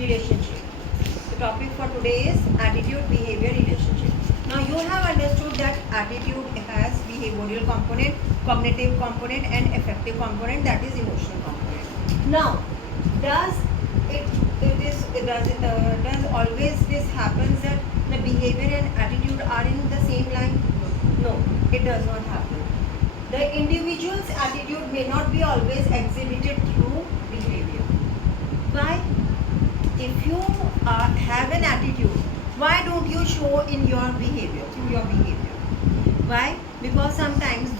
relationship. The topic for today is attitude behavior relationship. Now you have understood that attitude has behavioral component, cognitive component and affective component, that is emotional component. Now does does always this happens that the behavior and attitude are in the same line? No, it does not happen. The individual's attitude may not be always exhibited through behavior. Why? If you have an attitude, why don't you show in your behavior, through your behavior? Why? Because sometimes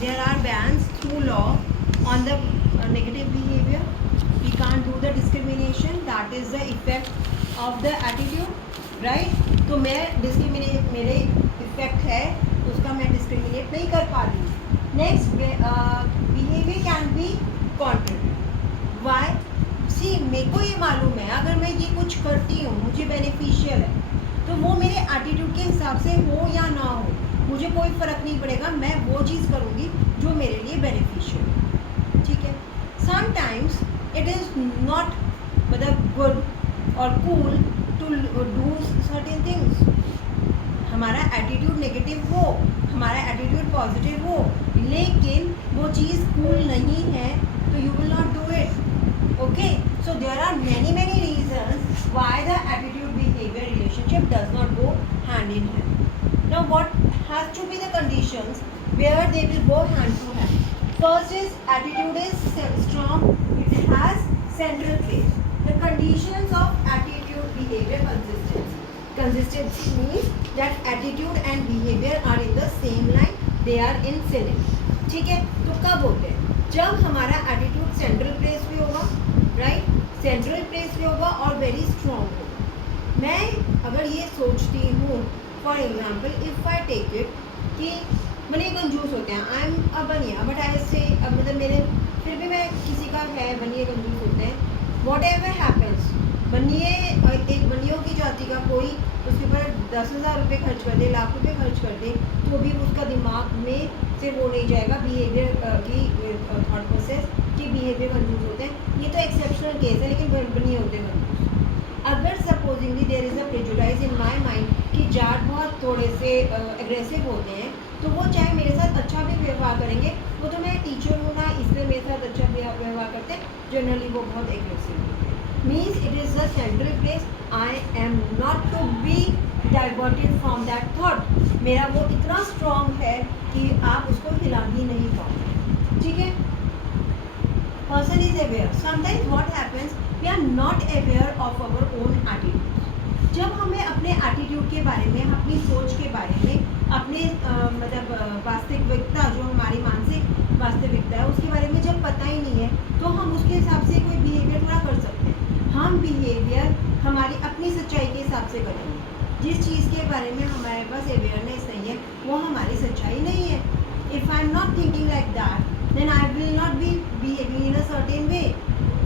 there are bans through law on the negative behavior. We can't do the discrimination. That is the effect of the attitude, right? तो मेरे effect है, उसका मैं discriminate नहीं कर पा रही हूँ. Next, behaviour can be contribute. Why? See, मेरे को ये मालूम है अगर मैं ये कुछ करती हूँ मुझे बेनिफिशियल है, तो वो मेरे एटीट्यूड के हिसाब से हो या ना हो मुझे कोई फ़र्क नहीं पड़ेगा. मैं वो चीज़ करूँगी जो मेरे लिए बेनिफिशियल है. ठीक है. समटाइम्स इट इज़ नॉट मतलब गुड और cool to do certain things. हमारा एटीट्यूड नेगेटिव हो, हमारा एटीट्यूड पॉजिटिव हो, लेकिन वो चीज़ कूल नहीं है तो you will not do it. Okay, so there are many reasons why the attitude behavior relationship does not go hand in hand. Now what has to be the conditions where they will go hand to hand? First is attitude is strong, it has central place. The conditions of attitude behavior consistency. Consistency means that attitude and behavior are in the same line, they are in synonym. ठीक है. तो कब होते हैं? जब हमारा attitude central place पे होगा, राइट, सेंट्रल प्लेस पे होगा और वेरी स्ट्रॉन्ग होगा. मैं अगर ये सोचती हूँ, for example if I take it कि बने कंजूस होते हैं, आई एम अ बनिया, बट आई से मतलब मेरे फिर भी मैं किसी का है बनिए कंजूस होते हैं. वॉट एवर हैपन्स, बनिए एक बनियों की जाति का कोई उसके ऊपर 10,000 रुपये खर्च कर दे, लाख रुपये खर्च कर दे, तो भी उसका दिमाग में से वो नहीं जाएगा बिहेवियर की थॉट प्रोसेस कि बिहेवियर कंजूस होते हैं. ये तो एक्सेप्शनल केस है, लेकिन बनिए होते हैं कंजूस. अगर supposingly there is a prejudice in my mind कि जाट बहुत थोड़े से एग्रेसिव होते हैं, तो वो चाहे मेरे साथ अच्छा भी व्यवहार करेंगे, वो तो मैं टीचर हूँ ना इसलिए मेरे साथ अच्छा व्यवहार करते हैं, जनरली वो बहुत एग्रेसिव होते हैं. Means it is the central place. I am not to be diverted from that thought. मेरा वो इतना स्ट्रॉन्ग है कि आप उसको हिला ही नहीं पाओगे. ठीक है. Person is aware. Sometimes what happens, we are not aware of our own attitude. जब हमें अपने एटीट्यूड के बारे में, अपनी सोच के बारे में, अपने मतलब वास्तविकता जो हमारी मानसिक वास्तविकता है उसके बारे में जब पता ही नहीं है, तो हम उसके हिसाब से कोई बिहेवियर थोड़ा कर सकते हैं. हम बिहेवियर हमारी अपनी सच्चाई के हिसाब से करेंगे. जिस चीज़ के बारे में हमारे पास अवेयरनेस नहीं है वो हमारी सच्चाई नहीं है. If I am not thinking like that then I will not be behaving in a certain way.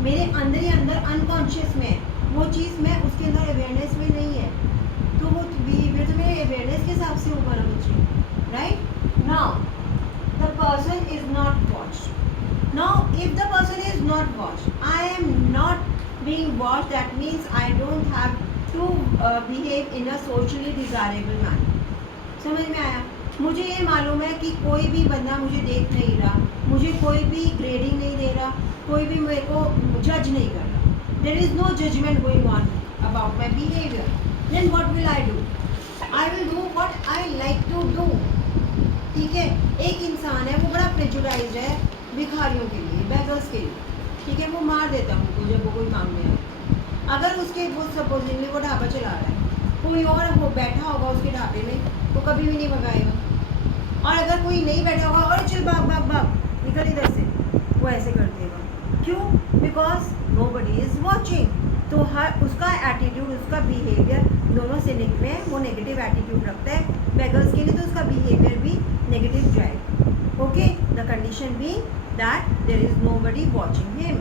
मेरे अंदर ही अंदर अनकॉन्शियस में वो चीज़, मैं उसके अंदर अवेयरनेस में नहीं है, तो वो बिहेवियर तो मेरे अवेयरनेस के हिसाब से होगा ना बच्चे. Right. Now the person is not watched. Now if the person is not watched, I am not being watched, that means I don't have to behave in a socially desirable manner. समझ में आया? मुझे ये मालूम है कि कोई भी बंदा मुझे देख नहीं रहा, मुझे कोई भी ग्रेडिंग नहीं दे रहा, कोई भी मेरे को जज नहीं कर रहा. There is no judgment going on about my behavior. Then what will I do? I will do what I like to do. ठीक है. एक इंसान है वो बड़ा प्रेजुडाइज्ड है भिखारियों के लिए, बेगर्स के लिए. ठीक है. वो मार देता है उनको जब वो कोई काम में आए. अगर उसके वो सपोजिंगली वो ढाबा चला रहा है, कोई और वो बैठा होगा उसके ढाबे में, वो कभी भी नहीं भगाएगा. और अगर कोई नहीं बैठा होगा, और चल भाग भाग भाग निकल इधर से, वो ऐसे कर देगा. क्यों? Because nobody is watching. तो हर उसका एटीट्यूड, उसका बिहेवियर दोनों से में है. वो नेगेटिव एटीट्यूड रखता है बेगर्स के लिए, तो उसका बिहेवियर भी नेगेटिव जाएगा. Okay. The condition be that there is nobody watching him.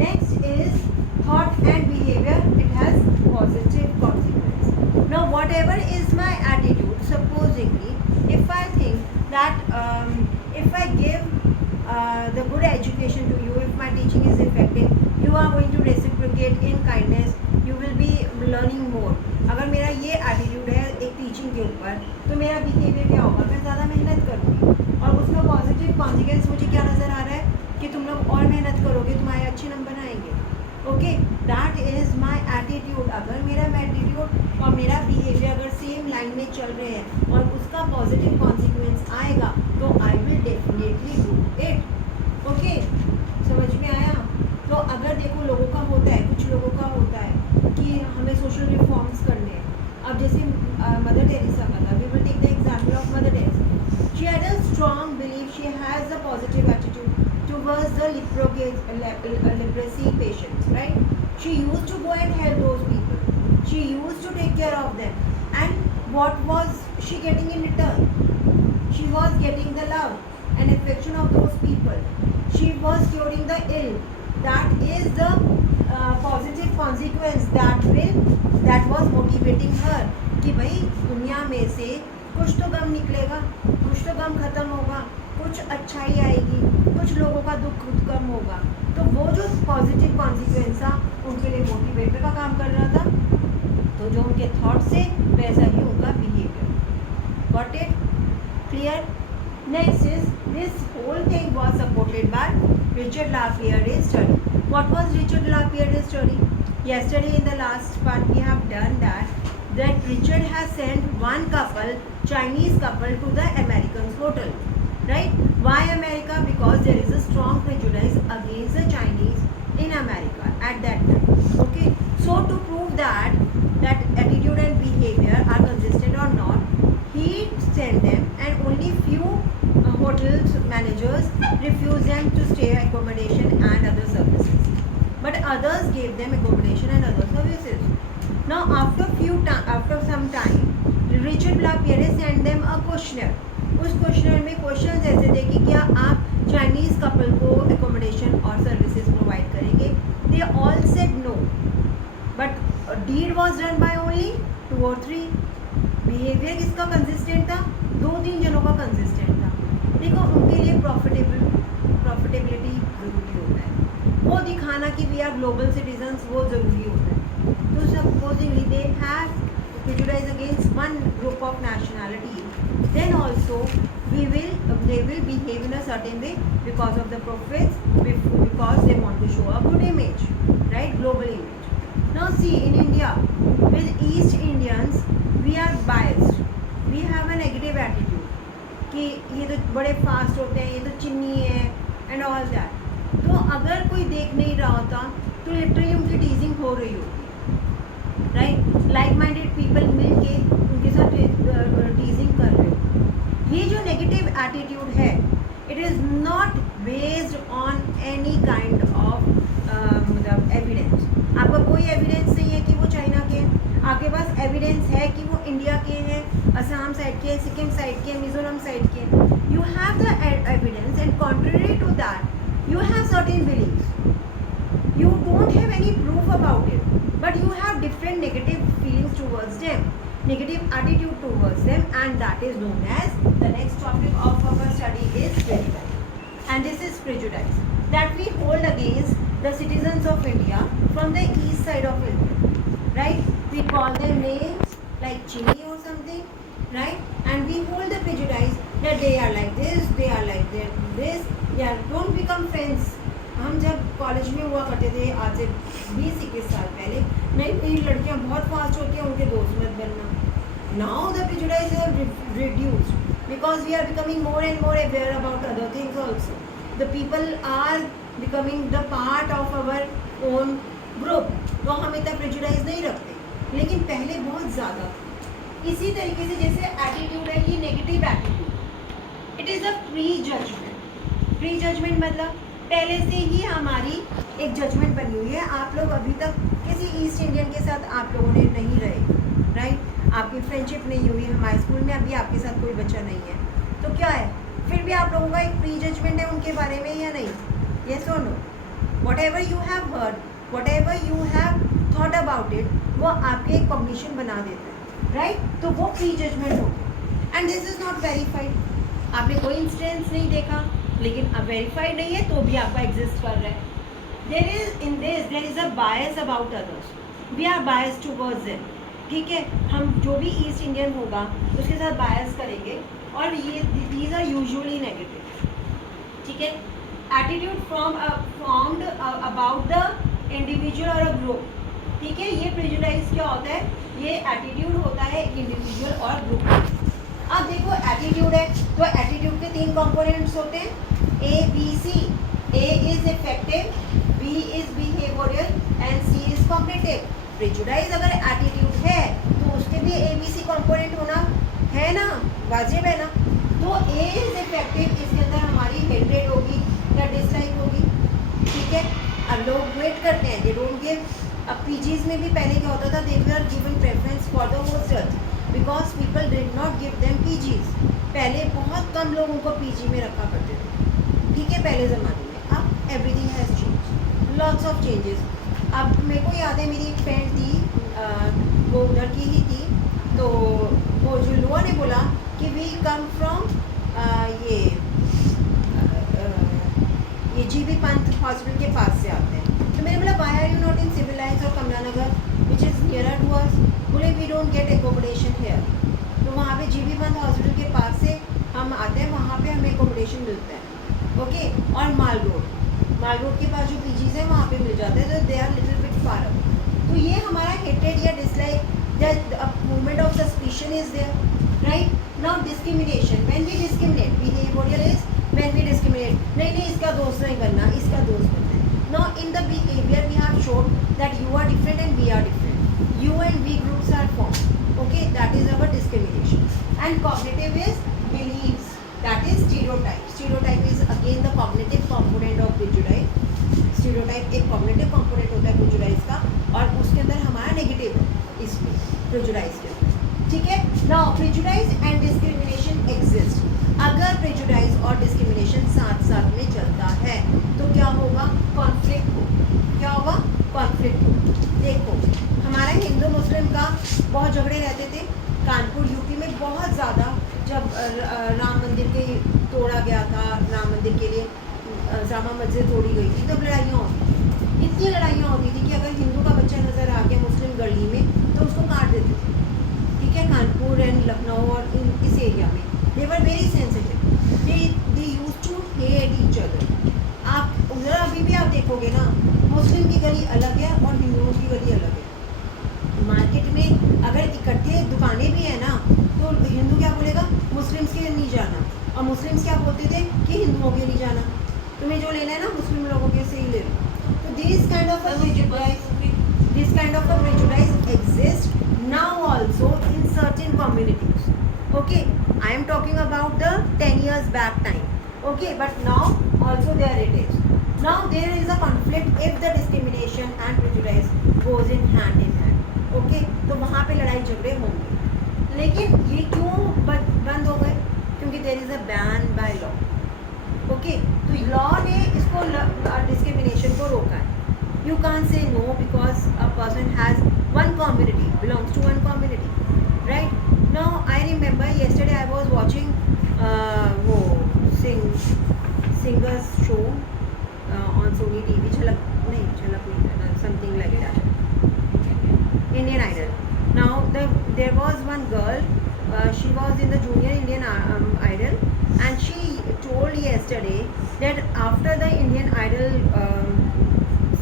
Next is thought and behavior, it has positive consequence. Now whatever is my attitude, supposingly if I think that if I give the good education to you, if my teaching is effective, you are going to reciprocate in kindness, you will learning more. अगर मेरा ये attitude है एक teaching के ऊपर, तो मेरा behaviour क्या होगा, मैं ज़्यादा मेहनत करूँगी और उसका पॉजिटिव कॉन्सिक्वेंस मुझे क्या नज़र आ रहा है कि तुम लोग और मेहनत करोगे, तुम्हारे अच्छे नंबर आएंगे. Okay, that is my attitude. अगर मेरा एटीट्यूड और मेरा बिहेवियर अगर सेम लाइन में चल रहे हैं और उसका पॉजिटिव कॉन्सिक्वेंस आएगा, तो I will definitely do it. Okay, समझ में आया. तो अगर देखो लोगों का होता है, कुछ लोगों का होता है कि हमें सोशल रिफॉर्म्स करने हैं. अब जैसे मदर टेरेसा का था, we will take the example of Mother Teresa. She had a strong belief, she has a positive attitude towards the leprosy patients, right? She used to go and help those people. She used to take care of them. And what was she getting in return? She was getting the love and affection of those people. She was curing the ill. That is the positive consequence that was motivating her कि भाई दुनिया में से कुछ तो गम निकलेगा, कुछ तो गम खत्म होगा, कुछ अच्छाई आएगी, कुछ लोगों का दुख कम होगा. तो वो जो पॉजिटिव कॉन्सिक्वेंस था उनके लिए मोटिवेटर का काम कर रहा था. तो जो उनके थॉट से वैसा ही उनका behaviour. Got it? Clear? Next is this whole thing was supported by Richard Lapierre's study. What was Richard Lapierre's study? Yesterday in the last part we have done that Richard has sent one couple, Chinese couple, to the Americans hotel. Right? Why America? Because there is a strong prejudice against the Chinese in America at that time. Okay, so to prove that attitude and behavior are consistent or not, he sent them, and only few hotels managers refused them to stay, accommodation and other services, but others gave them accommodation and other services. Now after some time, Richard Lapierre sent them a questionnaire. उस questionnaire में question ऐसे थे कि क्या आप Chinese couple को accommodation और services provide करेंगे. They all said no, but deed was done by only 2 or 3. बिहेवियर किसका कंसिस्टेंट था? 2-3 जनों का कंसिस्टेंट था. देखो उनके लिए प्रॉफिटेबिलिटी ज़रूरी होता है, वो दिखाना कि वी आर ग्लोबल सिटीजन्स वो ज़रूरी होता है. तो supposedly they have prejudice against one group of nationality, then also they will behave in a certain way because of the profits, because they want to show a good image, right? Global image. Now see, in India with East Indians we are biased, we have a negative attitude कि ये तो बड़े fast होते हैं, ये तो चिन्नी है and all that. तो अगर कोई देख नहीं रहा होता तो लिटरली उनकी टीजिंग हो रही होती, राइट? लाइक माइंडेड पीपल मिल के उनके साथ टीजिंग कर रहे हो. ये जो नेगेटिव एटीट्यूड है, it is not based on any kind of मतलब एविडेंस. आपका कोई एविडेंस नहीं है कि वो चाइना के हैं, आपके पास एविडेंस है कि वो इंडिया के हैं, असम साइड के, सिक्किम साइड के, मिजोरम साइड के. You have the evidence and contrary to that you have certain believes. You don't have any proof about it, but you have different negative feelings towards them, negative attitude towards them, and that is known as, the next topic of our study is prejudice. And this is prejudice that we hold against the citizens of India from the east side of India, right? We call their names like Chini or something, right? And we hold the prejudice that they are like this, they are like this. Yeah, don't become friends. हम जब college में हुआ करते थे आज से 20-21 साल पहले, नई लड़कियां बहुत फास्ट होती हैं, उनके दोस्त मत बनना. Now the prejudice have reduced because we are becoming more and more aware about other things also. The people are becoming the part of our own group. तो हम इतना प्रेजुडिस नहीं रखते, लेकिन पहले बहुत ज़्यादा. इसी तरीके से जैसे एटीट्यूड है, ये negative attitude, it is a pre judgement. Pre judgement मतलब पहले से ही हमारी एक जजमेंट बनी हुई है. आप लोग अभी तक किसी ईस्ट इंडियन के साथ आप लोगों ने नहीं रहे, राइट? आपकी फ्रेंडशिप नहीं हुई. हमारे स्कूल में अभी आपके साथ कोई बच्चा नहीं है, तो क्या है, फिर भी आप लोगों का एक प्री जजमेंट है उनके बारे में या नहीं? येस और no? Whatever you have heard, whatever you have thought about it, वो आपके एक कॉग्निशन बना देता है, राइट? तो वो प्री जजमेंट हो गया, and this is not verified. आपने कोई इंसिडेंस नहीं देखा, लेकिन अब वेरीफाइड नहीं है तो भी आपका एग्जिस्ट कर रहा है. There is a bias about others. We are bias towards it, ठीक है, हम जो भी ईस्ट इंडियन होगा उसके साथ बायस करेंगे, और ये दीज आर यूजुअली नेगेटिव, ठीक है। Attitude formed about the individual और अ ग्रुप, ठीक है, ये प्रेजुडाइज क्या होता है, ये एटीट्यूड होता है इंडिविजुअल और ग्रुप। अब देखो एटीट्यूड है तो एटीट्यूड के 3 कंपोनेंट्स होते हैं, A B C. A is effective, B is behavioural and C is cognitive. Prejudice अगर एटीट्यूड है तो उसके भी ए बी सी कंपोनेंट होना है ना, वाजिब है ना। तो ए इज इफेक्टिव, इसके अंदर हमारी हेट्रेड होगी या डिसलाइक होगी, ठीक है। अब लोग वेट करते हैं, दे डोंट गिव। अब पीजीज में भी पहले क्या होता था, they were given preference for the hostels because people did not give them PGs. पहले बहुत कम लोग उनको पीजी में रखा करते थे, ठीक है, पहले ज़माने में। अब everything has change, lots of changes. अब मेरे को याद है मेरी एक फ्रेंड थी, वो उधर की ही थी, तो वो जुलुआ ने बोला कि वी कम फ्रॉम ये जीबी पंत हॉस्पिटल के पास से आते हैं। तो मैंने बोला why are you not in civil lines और Kamla Nagar which is nearer to us. बोले we don't get accommodation here. तो वहाँ पे जीबी पंत हॉस्पिटल के पास से हम आते हैं, वहाँ पे हमें एकोमोडेशन मिलता है, ओके। और माल रोड के पास जो पीजीज है वहाँ पे मिल जाते हैं, तो they are little bit far up. तो ये हमारा हेटेड या dislike, movement of suspicion is there, right. Now discrimination, when we discriminate, behavioural is when we discriminate, नहीं इसका दोस्त नहीं बनना, इसका दोस्त बनना है। Now in the behavior we have shown that you are different and we are different, you and we groups are formed, okay, that is our discrimination. And cognitive is beliefs, that is stereotype is again the cognitive component of prejudice. Stereotype एक cognitive component होता है prejudice का, और उसके अंदर हमारा negative है इसमें prejudice के, ठीक है। Now prejudice and discrimination exist. अगर प्रेजुडाइज और डिस्क्रिमिनेशन साथ साथ में चलता है तो क्या होगा, कॉन्फ्लिक्ट हो। क्या होगा, कॉन्फ्लिक्ट हो। देखो हमारा हिंदू मुस्लिम का बहुत झगड़े रहते थे, कानपुर यूपी में बहुत ज़्यादा, जब राम मंदिर के तोड़ा गया था, राम मंदिर के लिए जामा मस्जिद तोड़ी गई थी, तब लड़ाइयाँ होती थी, इतनी लड़ाइयाँ होती थी कि अगर हिंदू का बच्चा नज़र आ गया मुस्लिम गली में तो उसको काट देते थे, ठीक है। कानपुर एंड लखनऊ और इस एरिया में they were very sensitive, they used to hate each other. आप उधर अभी भी आप देखोगे ना, मुस्लिम की गली अलग है और हिंदुओं की गली अलग है। मार्केट में अगर इकट्ठे दुकानें भी है ना, तो हिंदू क्या बोलेगा, मुस्लिम्स के नहीं जाना, और मुस्लिम्स क्या बोलते थे कि हिंदुओं के नहीं जाना, तुम्हें जो लेना है ना मुस्लिम लोगों के से ही ले लो। तो this kind of a prejudice exists now also in certain communities, okay. I am talking about the 10 years back time, okay, but now also there it is. Now there is a conflict if the discrimination and prejudice goes in hand, okay. तो वहाँ पे लड़ाई झगड़े होंगे, लेकिन ये क्यों बंद हो गए, क्योंकि there is a ban by law, okay. तो law ने इसको discrimination को रोका है। You can't say no because a person has one community, belongs to one community, right. Now I remember yesterday I was watching वो singers show on Sony TV, झलक नहीं, something like that, Indian Idol. Now there was one girl, she was in the junior Indian Idol, and she told yesterday that after the Indian Idol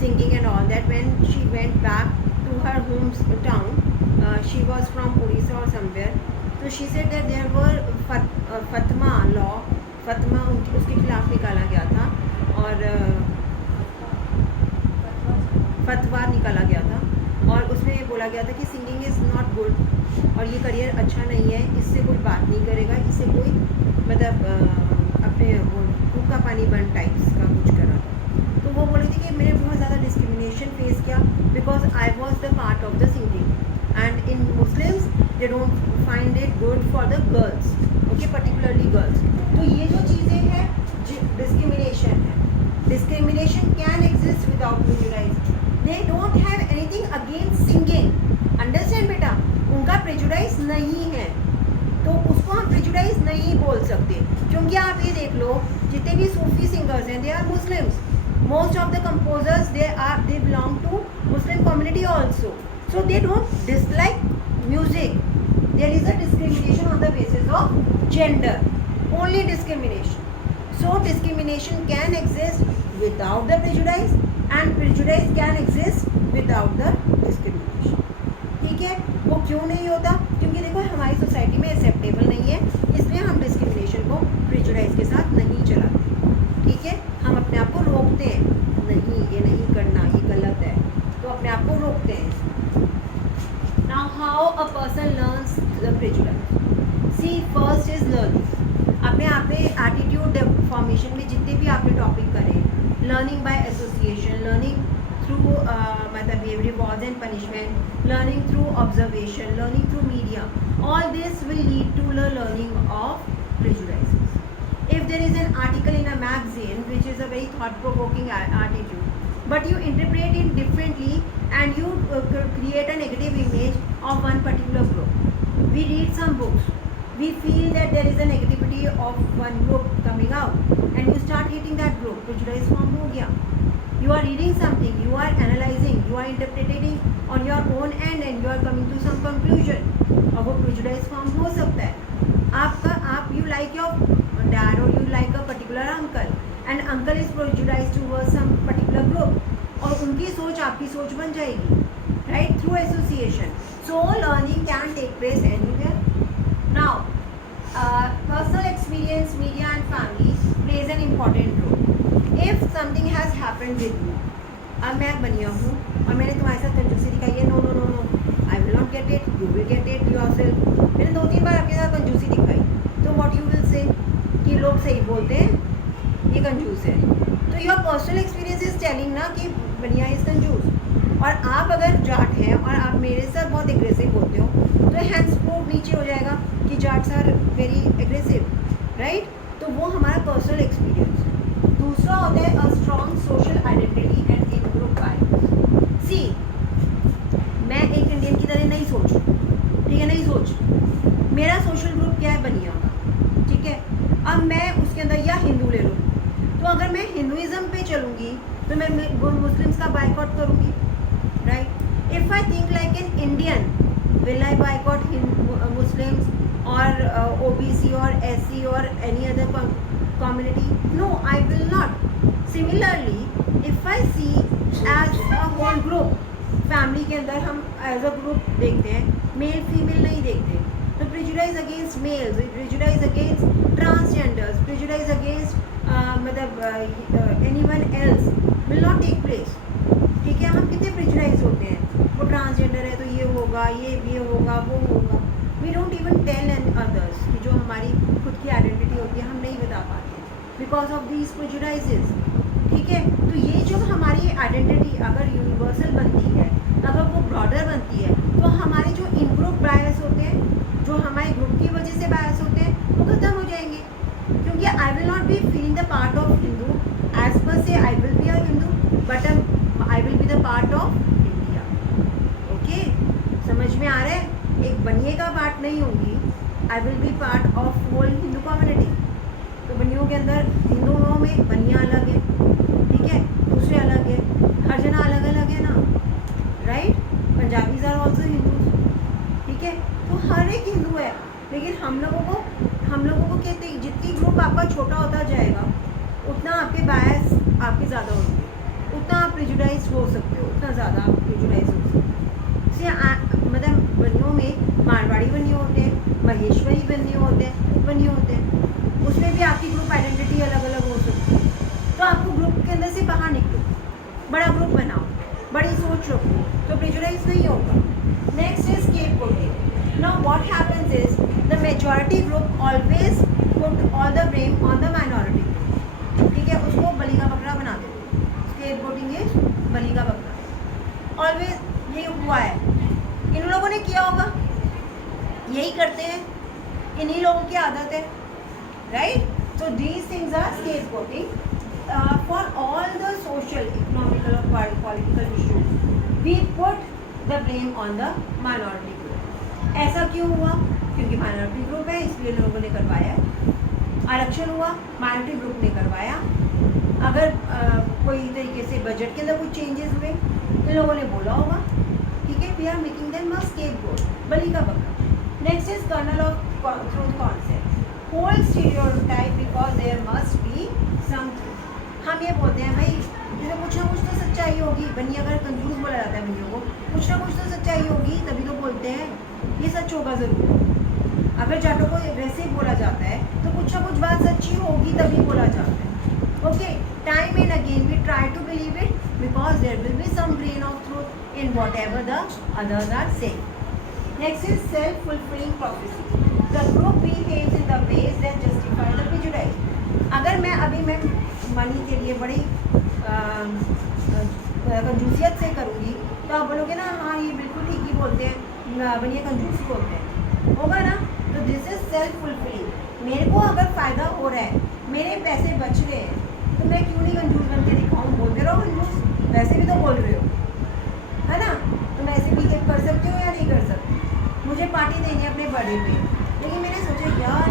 singing and all that, when she went back to her hometown, she was from Odisha or somewhere, so she said that there were Fatwa law, Fatwa उसके खिलाफ निकाला गया था, और फतवा निकाला गया था, और उसमें ये बोला गया था कि सिंगिंग इज़ नॉट गुड, और ये करियर अच्छा नहीं है, इससे कोई बात नहीं करेगा, इससे कोई मतलब अपने हुक्का पानी बन टाइप्स का कुछ करा था। तो वो बोली थी कि मैंने बहुत ज़्यादा डिस्क्रिमिनेशन फेस किया because I was the part of the singing, and in Muslims they don't find it good for the girls, okay, particularly girls. तो ये जो चीज़ें हैं डिस्क्रिमिनेशन है। Discrimination can exist without prejudice, they don't have anything against singing, understand बेटा, उनका prejudice नहीं है, तो उसको हम प्रेजुडाइज नहीं बोल सकते, क्योंकि आप ये देख लो जितने भी सूफी सिंगर्स हैं they are Muslims, most of the composers they belong to Muslim community also, So they don't dislike music. There is a discrimination on the basis of gender. Only discrimination. So discrimination can exist without the prejudice and prejudice can exist without the discrimination. ठीक है, वो क्यों नहीं होता? क्योंकि देखो हमारी society में एक्सेप्टेबल नहीं है, इसलिए हम डिस्क्रिमिनेशन को प्रेजुडाइज के साथ नहीं चलाते. ठीक है, हम अपने आप को रोकते हैं, नहीं ये नहीं करना, ये गलत है, तो अपने आप को रोकते हैं. Now how a person learns the prejudice. See first is learning. अपने आप में एटीट्यूड फॉर्मेशन में जितने भी आपने टॉपिक करे, learning by association, learning through मतलब rewards and punishment, learning through observation, learning through media, all this will lead to the learning of prejudices. If there is an article in a magazine which is a very thought-provoking attitude, but you interpret it differently and you create a negative image of one particular group. We read some books, we feel that there is a negativity of one group coming out and you start hating that group. Prejudice form हो गया. You are reading something, you are analyzing, you are interpreting on your own end and you are coming to some conclusion. और वो prejudice form हो सकता है. आप you like your dad or you like a particular uncle and uncle is prejudiced towards some particular group और उनकी सोच आपकी सोच बन जाएगी, right, through association. So learning can take place anywhere. Now personal experience, media and family plays an important role. If something has happened with you, अब मैं बनिया हूँ और मैंने तुम्हारे साथ कंजूसी दिखाई है, no no no no, I will not get it, you will get it yourself. मैंने 2-3 बार आपके साथ कंजूसी दिखाई, तो व्हाट यू विल से कि लोग सही बोलते हैं, ये कंजूस है. तो your personal experience is telling ना कि बनिया इज कंजूस. और आप अगर जाट हैं और आप मेरे साथ बहुत एग्रेसिव होते हो, तो हैंड्स प्रूव नीचे हो जाएगा कि Jats are very aggressive, right. तो वो हमारा पर्सनल एक्सपीरियंस है. दूसरा होता है a strong social identity and in group bias. See मैं एक इंडियन की तरह नहीं सोच, ठीक है, नहीं सोच. मेरा सोशल ग्रुप क्या है, बनिया का, ठीक है. अब मैं उसके अंदर या हिंदू ले लूँ, तो अगर मैं हिंदुइज्म पे चलूँगी तो मैं मुस्लिम्स का बाइकआउट करूँगी, right. If I think like an Indian, will I boycott Muslims और OBC और SC और any other community? No, I will not. Similarly, if I see as a whole group, family के अंदर हम as a group देखते हैं, male female नहीं देखते, तो prejudice against males, prejudice against transgenders, prejudice against मतलब anyone else will not take place. ठीक है, हम कितने prejudice होते हैं, वो transgender है तो ये होगा, ये होगा, वो होगा. We don't even tell others कि जो हमारी खुद की आइडेंटिटी होती है हम नहीं बता पाते बिकॉज ऑफ दीज प्रेजुडाइजेस. ठीक है, तो ये जो हमारी आइडेंटिटी अगर यूनिवर्सल बनती है, अगर वो ब्रॉडर बनती है, तो हमारे जो इन ग्रुप बायस होते हैं, जो हमारे ग्रुप की वजह से बायस होते हैं, वो खत्म हो जाएंगे. क्योंकि I will not be feeling the part of Hindu as per se I will be a Hindu, but I will be the part of India. Okay, समझ में आ रहा है. एक बनिए का पार्ट नहीं होंगी, I will be part of whole Hindu community. तो बनियों के अंदर हिंदुओं में बनिया अलग है, ठीक है, दूसरे अलग है, हर जना अलग अलग है ना, right. Punjabis are also Hindus, ठीक है. तो हर एक हिंदू है, लेकिन हम लोगों को कहते हैं जितनी ग्रुप आपका छोटा होता जाएगा उतना आपके बायस आपके ज़्यादा होंगे, उतना आप प्रेजुडाइज हो सकते हो, उतना ज़्यादा आप प्रेजुडाइज हो सकते हो. मतलब बनियों में मारवाड़ी बनिए होते हैं, महेश्वरी बनिए होते हैं, बनिए होते हैं, उसमें भी आपकी ग्रुप आइडेंटिटी अलग अलग हो सकती है. तो आपको ग्रुप के अंदर से बाहर निकलो, बड़ा ग्रुप बनाओ, बड़ी सोच रखो, तो प्रेजुडाइज नहीं होगा. Next is scapegoating. Now what happens is the majority group always put all the blame on the minority group. ठीक है, उसको बलि का बकरा बना देते. स्केपगोटिंग इज बलि का बकरा. ऑलवेज ये हुआ है, इन लोगों ने किया होगा, यही करते हैं, इन्हीं लोगों की आदत है, right. So these things are scapegoating for all the social, economical or political issues. We put the blame on the minority group. ऐसा क्यों हुआ? क्योंकि माइनॉरिटी ग्रुप है इसलिए लोगों ने करवाया. आरक्षण हुआ, माइनॉरिटी ग्रुप ने करवाया. अगर कोई तरीके से बजट के अंदर कुछ चेंजेस हुए, इन लोगों ने बोला होगा, ठीक है, we are making them a scapegoat, बलि का बकरा. Next is kernel of truth concept. Hold stereotype because there must be some truth. हम ये बोलते हैं भाई जैसे कुछ ना कुछ तो सच्चाई होगी. बनी अगर कंफ्यूज बोला जाता है बनियों को, कुछ ना कुछ तो सच्चाई होगी तभी तो बोलते हैं ये सच होगा ज़रूर. अगर जाटों को वैसे ही बोला जाता है तो कुछ ना कुछ बात सच्ची होगी तभी बोला जाता है. Okay, time and again we try to believe it because there will be some grain of truth in whatever the others are saying. Next is self fulfilling prophecy. The group behaves in the ways that justify the prejudice. अगर मैं अभी मैं money के लिए बड़ी कंजूसियत से करूँगी तो आप बोलोगे ना हाँ ये बिल्कुल ठीक ही बोलते हैं, बनिए कंजूस बोलते हैं, होगा ना. तो दिस इज सेल्फ फुलफिलिंग. मेरे को अगर फ़ायदा हो रहा है, मेरे पैसे बच रहे हैं तो मैं क्यों नहीं कंजूस बन के दिखाऊँ. बोलते रहो कंजूस, वैसे भी तो बोल रहे हो, है ना. तो मैं ऐसे बिहेव कर सकती हूँ या नहीं कर सकती. मुझे पार्टी देनी है अपने बर्थडे पे, लेकिन मैंने सोचा यार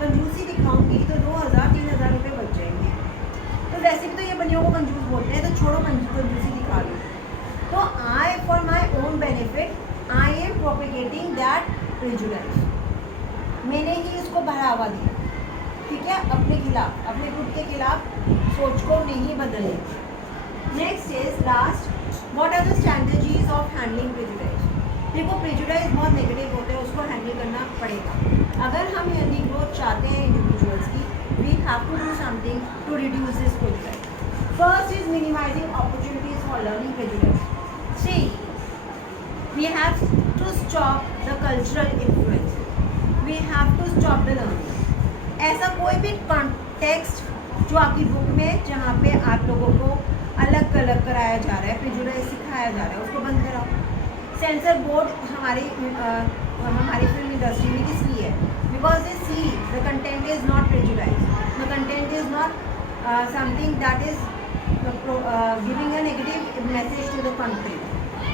कंजूसी दिखाऊंगी तो 2000-3000 रुपये बच जाएंगे. तो वैसे भी तो ये बनियों को कंजूस बोलते हैं, तो छोड़ो कंजूसी दिखा लो. तो I for my own benefit I am propagating that prejudice. मैंने ही इसको बढ़ावा दिया, ठीक है, अपने खिलाफ, अपने ग्रुप के खिलाफ सोच को नहीं बदलने. Next is last, what are the strategies of handling prejudice. देखो प्रेजुडिस बहुत नेगेटिव होते हैं, उसको हैंडल करना पड़ेगा. अगर हम हेल्दी ग्रोथ चाहते हैं इंडिविजुअल्स की, we have to do something to reduce this prejudice. First is minimising opportunities for learning prejudice. See we have to stop the cultural influence. We have to stop the learning. ऐसा कोई भी context जो आपकी book में जहाँ पे आप लोगों को अलग अलग कराया जा रहा है, प्रेजुडिस सिखाया जा रहा है, उसको बंद कराओ. सेंसर बोर्ड हमारी फिल्म इंडस्ट्री में किस लिए है? Because they see the content is not prejudice, the content is not something that is giving a negative message to the country.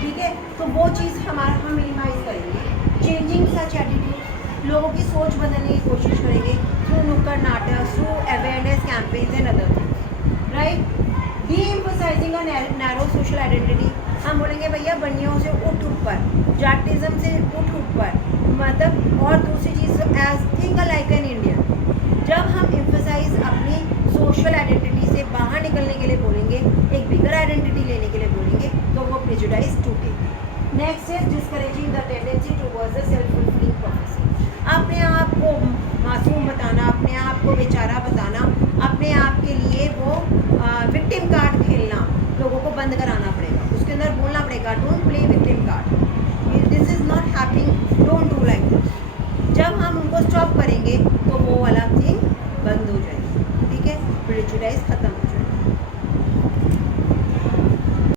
ठीक है, तो वो चीज़ हम मिनिमाइज करेंगे. चेंजिंग सच एटीट्यूड, लोगों की सोच बदलने की कोशिश करेंगे थ्रू नुक्कड़ नाटक, through awareness campaigns and other things. Right, D emphasising a narrow social identity. हम बोलेंगे भैया बनियों से उठ ऊपर, जाटिज्म से उठ ऊपर, मतलब और दूसरी चीज़ as think like an Indian. जब हम एम्फसाइज अपनी सोशल आइडेंटिटी से बाहर निकलने के लिए बोलेंगे, एक बिगर आइडेंटिटी लेने के लिए बोलेंगे, तो वो प्रेजुडिस टूटेगी. Next is discouraging the tendency towards the self fulfilling prophecy. अपने आप को मासूम बताना, अपने आप को बेचारा बताना, अपने आप के लिए वो विक्टिम कार्ड खेलना लोगों को बंद कराना पड़ेगा. उसके अंदर बोलना पड़ेगा don't play victim card, this is not happening, don't do like this. जब हम उनको स्टॉप करेंगे तो वो वाला थिंग बंद हो जाएगी. ठीक है, प्रेजुडिस खत्म.